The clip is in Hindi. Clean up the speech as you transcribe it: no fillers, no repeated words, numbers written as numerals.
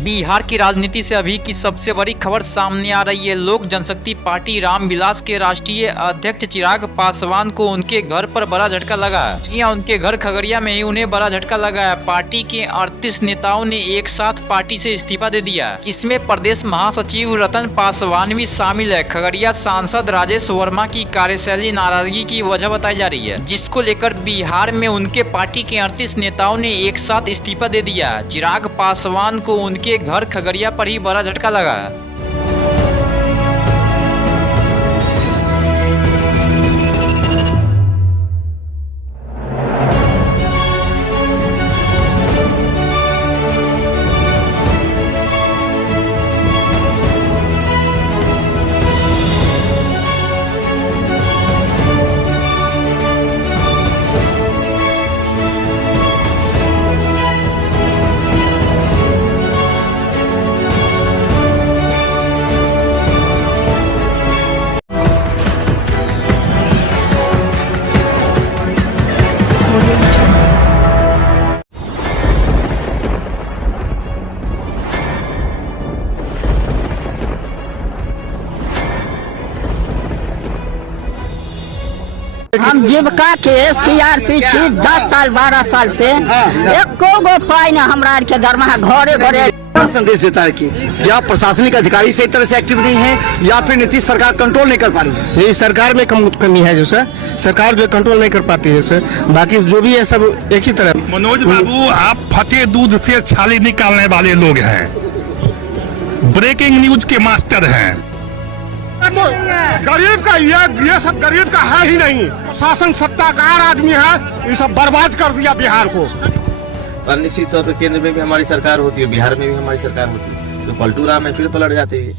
बिहार की राजनीति से अभी की सबसे बड़ी खबर सामने आ रही है। लोक जनशक्ति पार्टी रामविलास के राष्ट्रीय अध्यक्ष चिराग पासवान को उनके घर पर बड़ा झटका लगा है। जी हां, उनके घर खगड़िया में ही उन्हें बड़ा झटका लगा है। पार्टी के 38 नेताओं ने एक साथ पार्टी से इस्तीफा दे दिया, जिसमें प्रदेश महासचिव रतन पासवान भी शामिल है। खगड़िया सांसद राजेश वर्मा की कार्यशैली नाराजगी की वजह बताई जा रही है, जिसको लेकर बिहार में उनके पार्टी के 38 नेताओं ने एक साथ इस्तीफा दे दिया। चिराग पासवान को उनके घर खगड़िया पर ही बड़ा झटका लगा है। हम जीविका के सीआरपी छी 10 साल 12 साल से एको गो पाई ना हमरा के दरमाहा घरे घरे। संदेश देता है कि या प्रशासनिक अधिकारी सही तरह से एक्टिव नहीं है या फिर नीतीश सरकार कंट्रोल नहीं कर पा रही है। यही सरकार में कमी है जो सर, सरकार जो कंट्रोल नहीं कर पाती है सर। बाकी जो भी है सब एक ही तरह। मनोज बाबू, आप फटे दूध से छाली निकालने वाले लोग हैं, ब्रेकिंग न्यूज के मास्टर हैं। गरीब का ये सब गरीब का है ही नहीं। शासन सत्ताकार आदमी है, ये सब बर्बाद कर दिया बिहार को। तो निश्चित तौर पर केंद्र में भी हमारी सरकार होती है, बिहार में भी हमारी सरकार होती है, तो पलटू राम में फिर पलट जाती है।